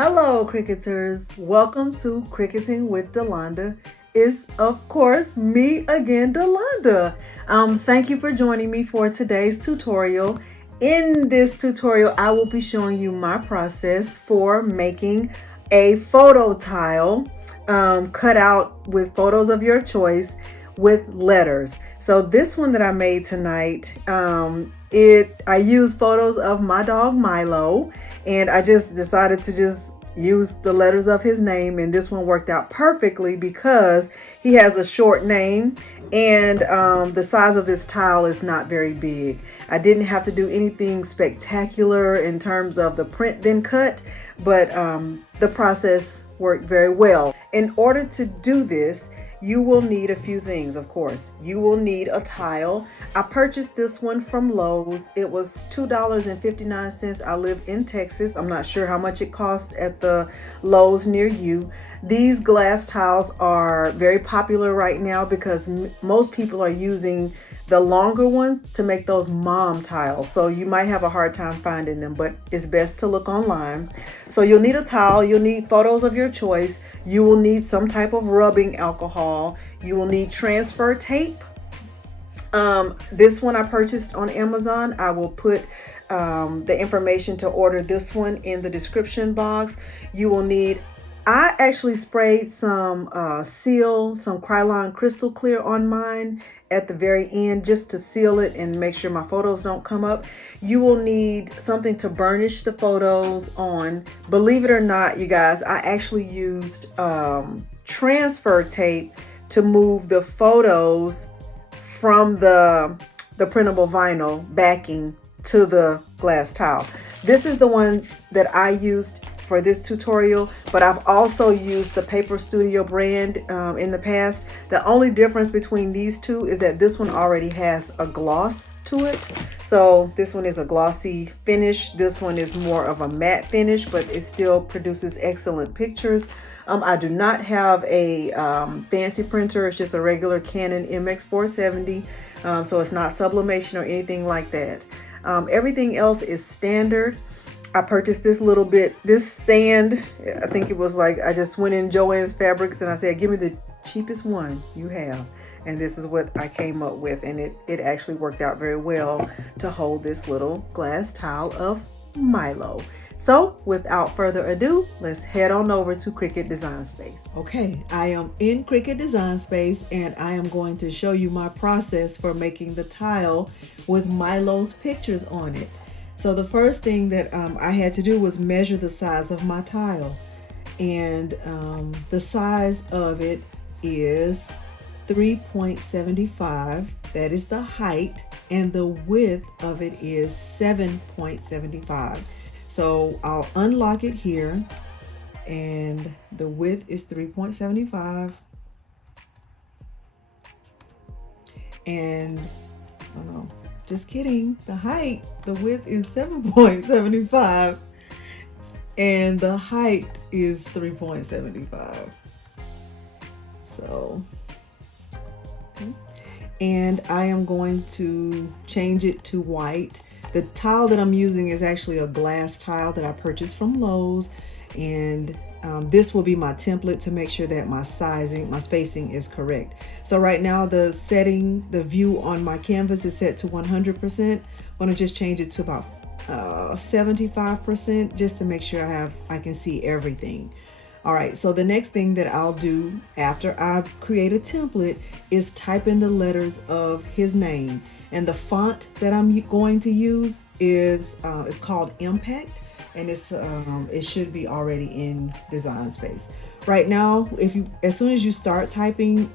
Hello, Cricketers. Welcome to Cricketing with Delonda. It's, of course, me again, Delonda. Thank you for joining me for today's tutorial. In this tutorial, I will be showing you my process for making a photo tile cut out with photos of your choice with letters. So this one that I made tonight, I used photos of my dog Milo, and I just decided to just use the letters of his name, and this one worked out perfectly because he has a short name, and the size of this tile is not very big. I didn't have to do anything spectacular in terms of the print then cut, but the process worked very well. In order to do this, you will need a few things, of course. You will need a tile. I purchased this one from Lowe's. It was $2.59. I live in Texas. I'm not sure how much it costs at the Lowe's near you. These glass tiles are very popular right now because most people are using the longer ones to make those mom tiles. So you might have a hard time finding them, but it's best to look online. So you'll need a tile, you'll need photos of your choice, you will need some type of rubbing alcohol, you will need transfer tape. This one I purchased on Amazon. I will put the information to order this one in the description box. You will need, I actually sprayed some some Krylon Crystal Clear on mine at the very end just to seal it and make sure my photos don't come up. You will need something to burnish the photos on. Believe it or not, you guys, I actually used transfer tape to move the photos from the printable vinyl backing to the glass tile. This is the one that I used for this tutorial, but I've also used the Paper Studio brand in the past. The only difference between these two is that this one already has a gloss to it. So this one is a glossy finish. This one is more of a matte finish, but it still produces excellent pictures. I do not have a fancy printer. It's just a regular Canon MX470. So it's not sublimation or anything like that. Everything else is standard. I purchased this stand. I think it was like, I just went in Joann's Fabrics and I said, give me the cheapest one you have. And this is what I came up with. And it actually worked out very well to hold this little glass tile of Milo. So without further ado, let's head on over to Cricut Design Space. Okay, I am in Cricut Design Space and I am going to show you my process for making the tile with Milo's pictures on it. So the first thing that I had to do was measure the size of my tile, and the size of it is 3.75. That is the height, and the width of it is 7.75. So I'll unlock it here, and the width is 3.75, and oh no, just kidding, the height, the width is 7.75 and the height is 3.75. So, okay. And I am going to change it to white. The tile that I'm using is actually a glass tile that I purchased from Lowe's, and this will be my template to make sure that my spacing is correct. So right now the view on my canvas is set to 100%. I'm going to just change it to about 75% just to make sure I can see everything. All right, so the next thing that I'll do after I create a template is type in the letters of his name. And the font that I'm going to use is called Impact, and it should be already in Design Space. Right now, as soon as you start typing,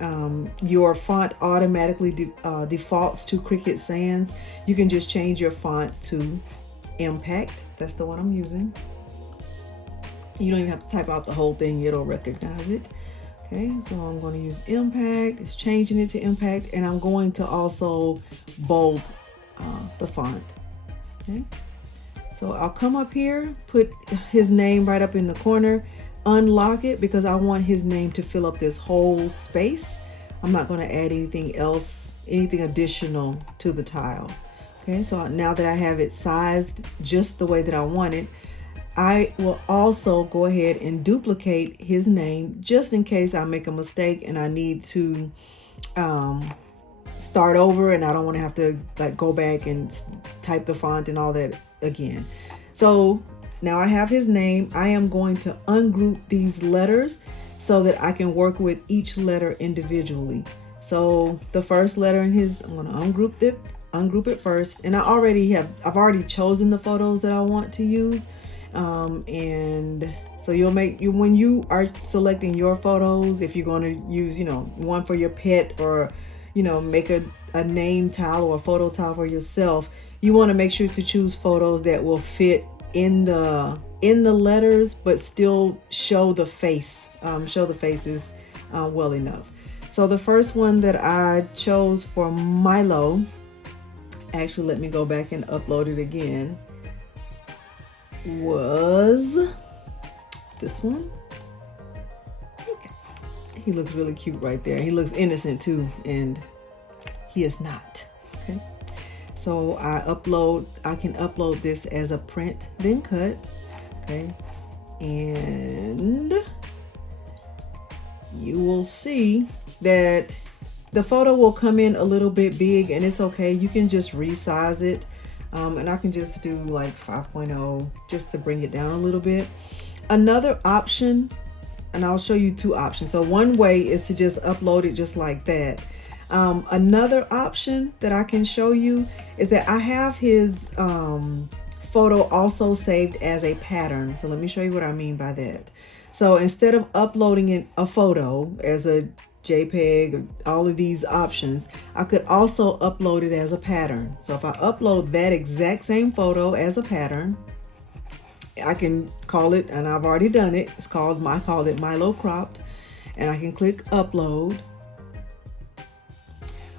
your font automatically defaults to Cricut Sans. You can just change your font to Impact. That's the one I'm using. You don't even have to type out the whole thing, it'll recognize it. Okay, so I'm going to use Impact. It's changing it to Impact, and I'm going to also bold the font. Okay, so I'll come up here, put his name right up in the corner, unlock it because I want his name to fill up this whole space. I'm not going to add anything else, anything additional to the tile. Okay, so now that I have it sized just the way that I want it, I will also go ahead and duplicate his name just in case I make a mistake and I need to start over, and I don't want to have to like go back and type the font and all that again. So now I have his name. I am going to ungroup these letters so that I can work with each letter individually. So the first letter in his, I'm going to ungroup it first. And I've already chosen the photos that I want to use. And so when you are selecting your photos, if you're going to use, one for your pet, or, make a name tile or a photo tile for yourself, you want to make sure to choose photos that will fit in the letters, but still show the face, show the faces well enough. So the first one that I chose for MILO, actually, let me go back and upload it again, was this one. Okay. He looks really cute right there. He looks innocent too, and he is not. Okay. So I can upload this as a print, then cut. Okay. And you will see that the photo will come in a little bit big, and it's okay. You can just resize it. And I can just do like 5.0 just to bring it down a little bit. Another option, and I'll show you two options. So one way is to just upload it just like that. Another option that I can show you is that I have his photo also saved as a pattern. So let me show you what I mean by that. So instead of uploading a photo as a JPEG, all of these options, I could also upload it as a pattern. So if I upload that exact same photo as a pattern, I can call it, and I've already done it, I called it MILO cropped, and I can click upload.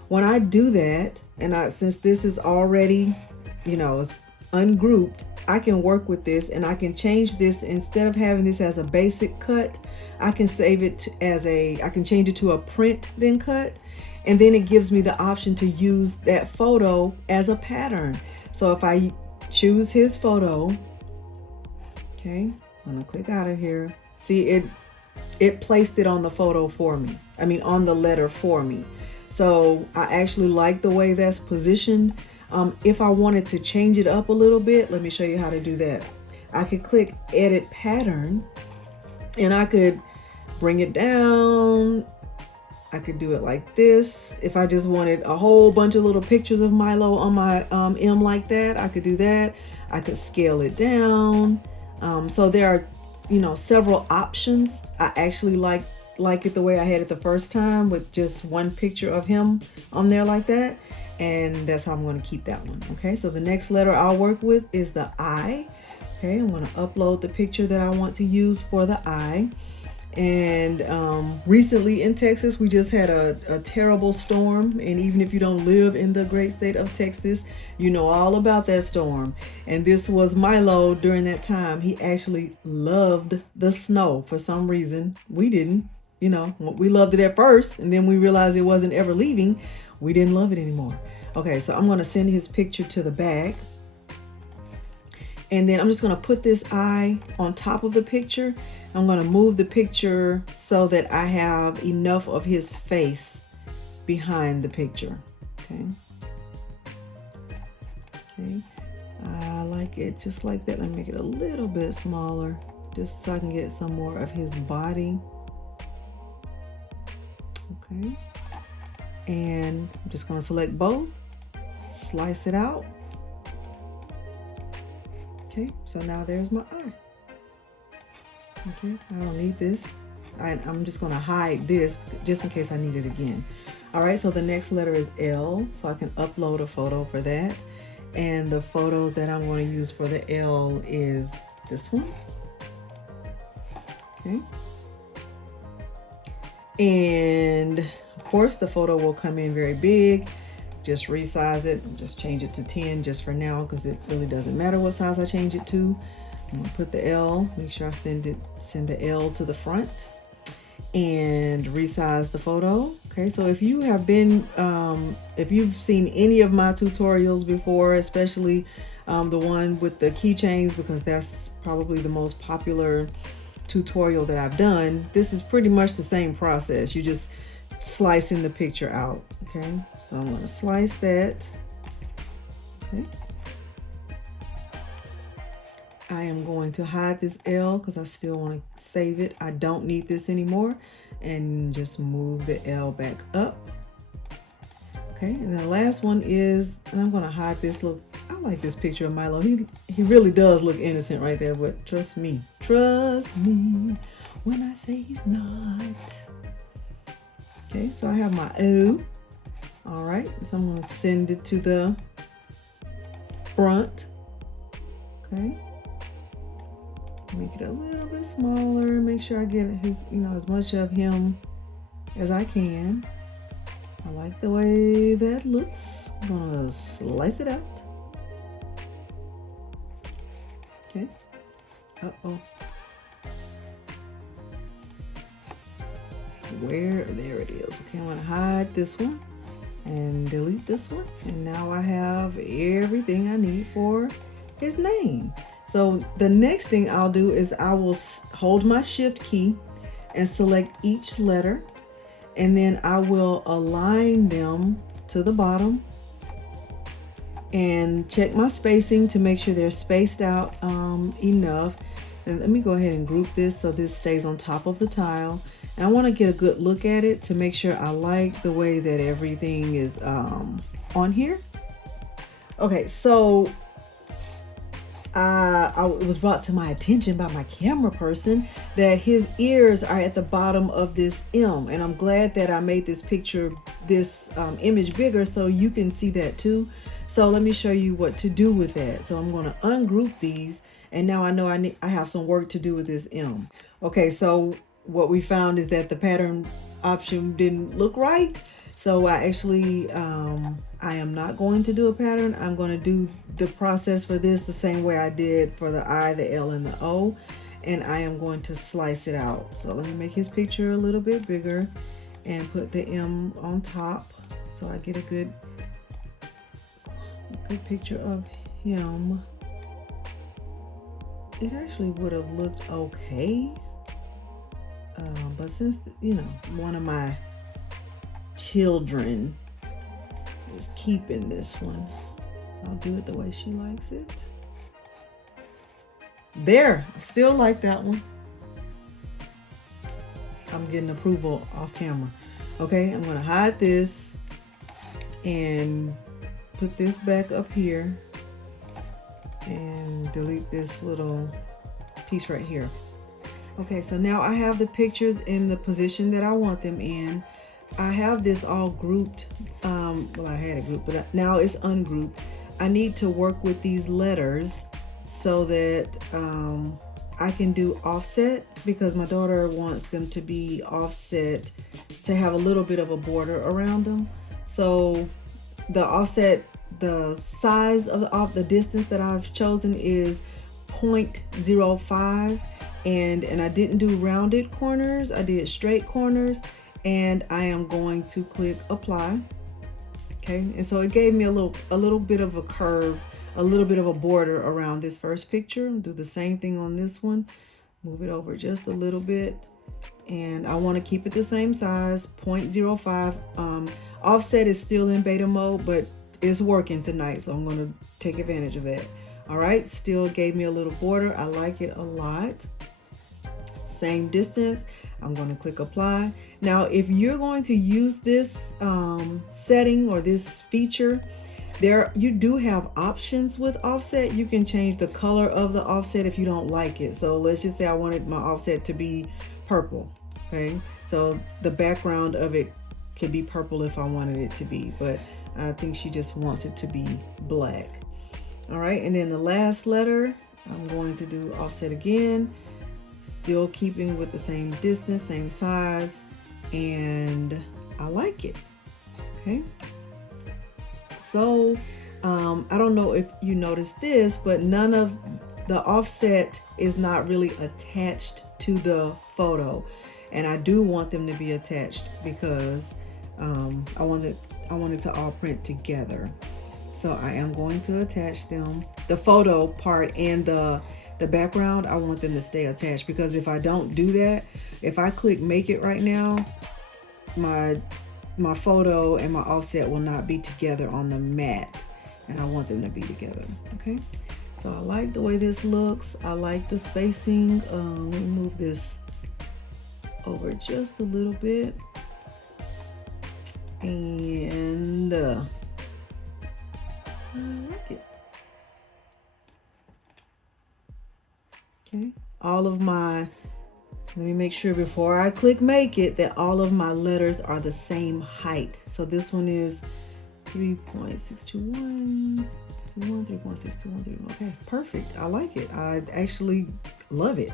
When I do that, and since this is already, it's ungrouped, I can work with this, and I can change this. Instead of having this as a basic cut, I can save it I can change it to a print then cut, and then it gives me the option to use that photo as a pattern. So if I choose his photo, okay, I'm gonna click out of here. See, it placed it on the photo for me. On the letter for me. So I actually like the way that's positioned. If I wanted to change it up a little bit, let me show you how to do that. I could click edit pattern, and I could bring it down. I could do it like this. If I just wanted a whole bunch of little pictures of MILO on my M like that, I could do that. I could scale it down. So there are, several options. I actually like it the way I had it the first time, with just one picture of him on there like that. And that's how I'm going to keep that one. Okay, so the next letter I'll work with is the I. Okay, I'm going to upload the picture that I want to use for the I. And recently in Texas, we just had a terrible storm. And even if you don't live in the great state of Texas, you know all about that storm. And this was MILO during that time. He actually loved the snow for some reason. We didn't. We loved it at first, and then we realized it wasn't ever leaving. We didn't love it anymore. Okay, so I'm going to send his picture to the back. And then I'm just going to put this eye on top of the picture. I'm going to move the picture so that I have enough of his face behind the picture. Okay. Okay. I like it just like that. Let me make it a little bit smaller just so I can get some more of his body. Okay. And I'm just going to select both, slice it out. Okay, so now there's my eye. Okay, I don't need this. I'm just going to hide this just in case I need it again. All right, so the next letter is L, so I can upload a photo for that. And the photo that I'm going to use for the L is this one. Okay. And of course, the photo will come in very big. Just resize it, just change it to 10 just for now, because it really doesn't matter what size I change it to. I'm gonna put the L, make sure I send the L to the front and resize the photo. Okay, so if you have been, if you've seen any of my tutorials before, especially the one with the keychains, because that's probably the most popular tutorial that I've done. This is pretty much the same process. You just slicing the picture out. Okay, so I'm going to slice that. Okay, I am going to hide this L because I still want to save it. I don't need this anymore, and just move the L back up. Okay, and the last one is, and I'm going to hide this look. I like this picture of Milo. He really does look innocent right there, but trust me when I say he's not. Okay, so I have my O. All right, so I'm going to send it to the front. Okay, make it a little bit smaller. Make sure I get his, as much of him as I can. I like the way that looks. I'm gonna slice it out. Okay. Uh-oh. There it is. Okay, I'm gonna hide this one and delete this one. And now I have everything I need for his name. So the next thing I'll do is I will hold my shift key and select each letter, and then I will align them to the bottom and check my spacing to make sure they're spaced out enough. And let me go ahead and group this so this stays on top of the tile. And I want to get a good look at it to make sure I like the way that everything is on here. Okay, so it was brought to my attention by my camera person that his ears are at the bottom of this M, and I'm glad that I made this picture, this image bigger so you can see that too. So let me show you what to do with that. So I'm going to ungroup these, and now I know I have some work to do with this M. Okay, so what we found is that the pattern option didn't look right. So I actually, I am not going to do a pattern. I'm going to do the process for this the same way I did for the I, the L, and the O. And I am going to slice it out. So let me make his picture a little bit bigger and put the M on top so I get a good picture of him. It actually would have looked okay. But since, one of my children is keeping this one, I'll do it the way she likes it. There, I still like that one. I'm getting approval off camera. Okay, I'm gonna hide this and put this back up here and delete this little piece right here. Okay, so now I have the pictures in the position that I want them in. I have this all grouped. Well, I had it grouped, but now it's ungrouped. I need to work with these letters so that I can do offset, because my daughter wants them to be offset to have a little bit of a border around them. So the offset, the size of the distance that I've chosen is 0.05. And I didn't do rounded corners, I did straight corners, and I am going to click apply. Okay, and so it gave me a little bit of a curve, a little bit of a border around this first picture. I'll do the same thing on this one. Move it over just a little bit, and I want to keep it the same size, 0.05. Offset is still in beta mode, but it's working tonight, so I'm going to take advantage of that. All right, still gave me a little border. I like it a lot. Same distance. I'm going to click apply. Now, if you're going to use this setting or this feature, you do have options with offset. You can change the color of the offset if you don't like it. So let's just say I wanted my offset to be purple. Okay, so the background of it could be purple if I wanted it to be, but I think she just wants it to be black. All right, and then the last letter, I'm going to do offset again, still keeping with the same distance, same size, and I like it. Okay, so I don't know if you noticed this, but none of the offset is not really attached to the photo, and I do want them to be attached because I want it to all print together. So I am going to attach them, the photo part and the the background, I want them to stay attached, because if I don't do that, if I click make it right now, my photo and my offset will not be together on the mat, and I want them to be together. Okay, so I like the way this looks. I like the spacing. Let me move this over just a little bit, and I like it. Okay, all of my, let me make sure before I click make it that all of my letters are the same height. So this one is 3.621, 3.621. Okay, perfect. I like it. I actually love it.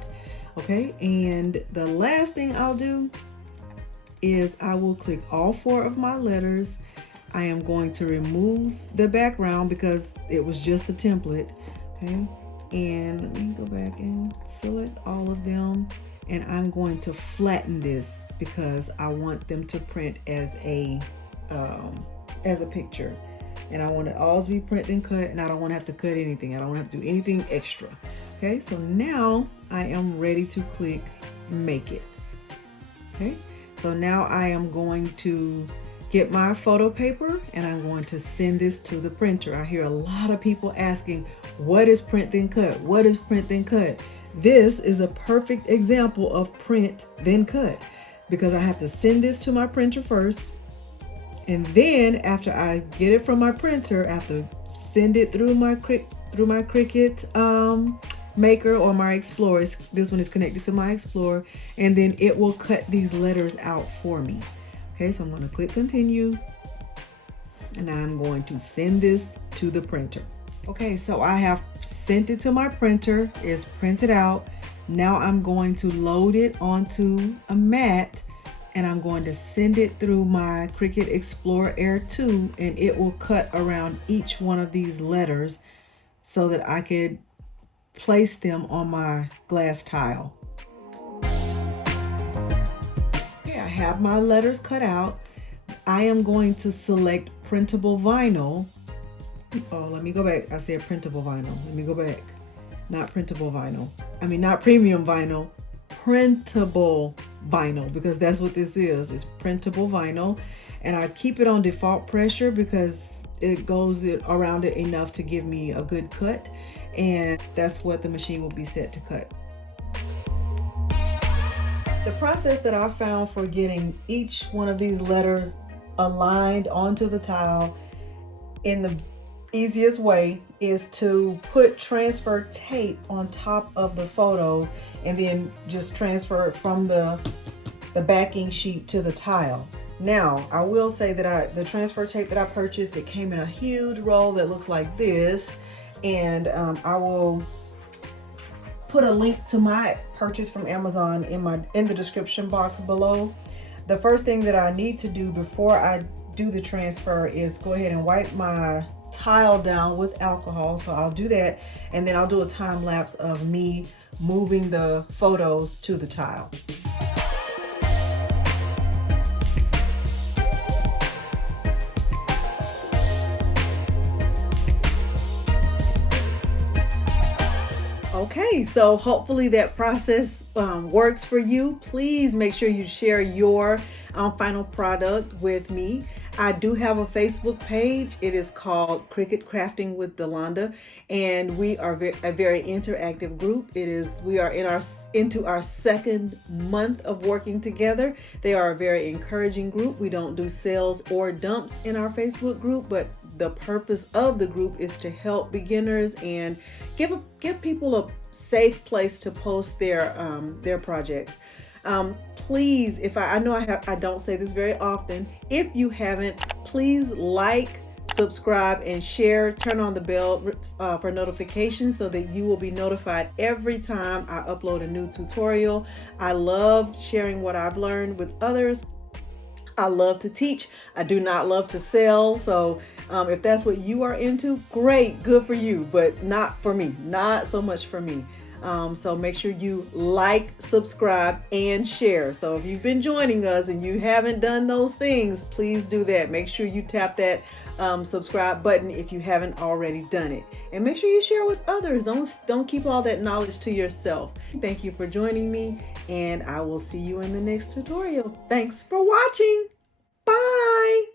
Okay, and the last thing I'll do is I will click all 4 of my letters. I am going to remove the background because it was just a template. Okay, and let me go back and select all of them, and I'm going to flatten this because I want them to print as a picture, and I want it all to be print and cut, and I don't want to have to cut anything. I don't have to do anything extra. Okay, so now I am ready to click make it. Okay, so now I am going to get my photo paper and I'm going to send this to the printer. I hear a lot of people asking, what is print then cut? What is print then cut? This is a perfect example of print then cut, because I have to send this to my printer first, and then after I get it from my printer, I have to send it through my Cricut Maker or my Explorer. This one is connected to my Explorer, and then it will cut these letters out for me. Okay, so I'm going to click continue, and I'm going to send this to the printer. Okay, so I have sent it to my printer. It's printed out. Now I'm going to load it onto a mat, and I'm going to send it through my Cricut Explorer Air 2, and it will cut around each one of these letters so that I could place them on my glass tile. Okay, I have my letters cut out. I am going to select printable vinyl. Oh, let me go back. I said printable vinyl. Let me go back. Not printable vinyl. I mean, not premium vinyl. Printable vinyl, because that's what this is. It's printable vinyl. And I keep it on default pressure because it goes around it enough to give me a good cut. And that's what the machine will be set to cut. The process that I found for getting each one of these letters aligned onto the tile in the easiest way is to put transfer tape on top of the photos and then just transfer it from the backing sheet to the tile. Now, I will say that the transfer tape that I purchased, it came in a huge roll that looks like this, and I will put a link to my purchase from Amazon in the description box below. The first thing that I need to do before I do the transfer is go ahead and wipe my tile down with alcohol. So I'll do that, and then I'll do a time lapse of me moving the photos to the tile. Okay, so hopefully that process works for you. Please make sure you share your final product with me. I do have a Facebook page. It is called Cricut Crafting with Delonda, and we are a very interactive group. We are into our second month of working together. They are a very encouraging group. We don't do sales or dumps in our Facebook group, but the purpose of the group is to help beginners and give people a safe place to post their projects. Please, if I know I don't say this very often, if you haven't, please like, subscribe, and share. Turn on the bell for notifications so that you will be notified every time I upload a new tutorial. I love sharing what I've learned with others. I love to teach. I do not love to sell. So if that's what you are into, great, good for you, but not for me, not so much for me. So make sure you like, subscribe, and share. So if you've been joining us and you haven't done those things, please do that. Make sure you tap that subscribe button if you haven't already done it. And make sure you share with others. Don't keep all that knowledge to yourself. Thank you for joining me, and I will see you in the next tutorial. Thanks for watching. Bye.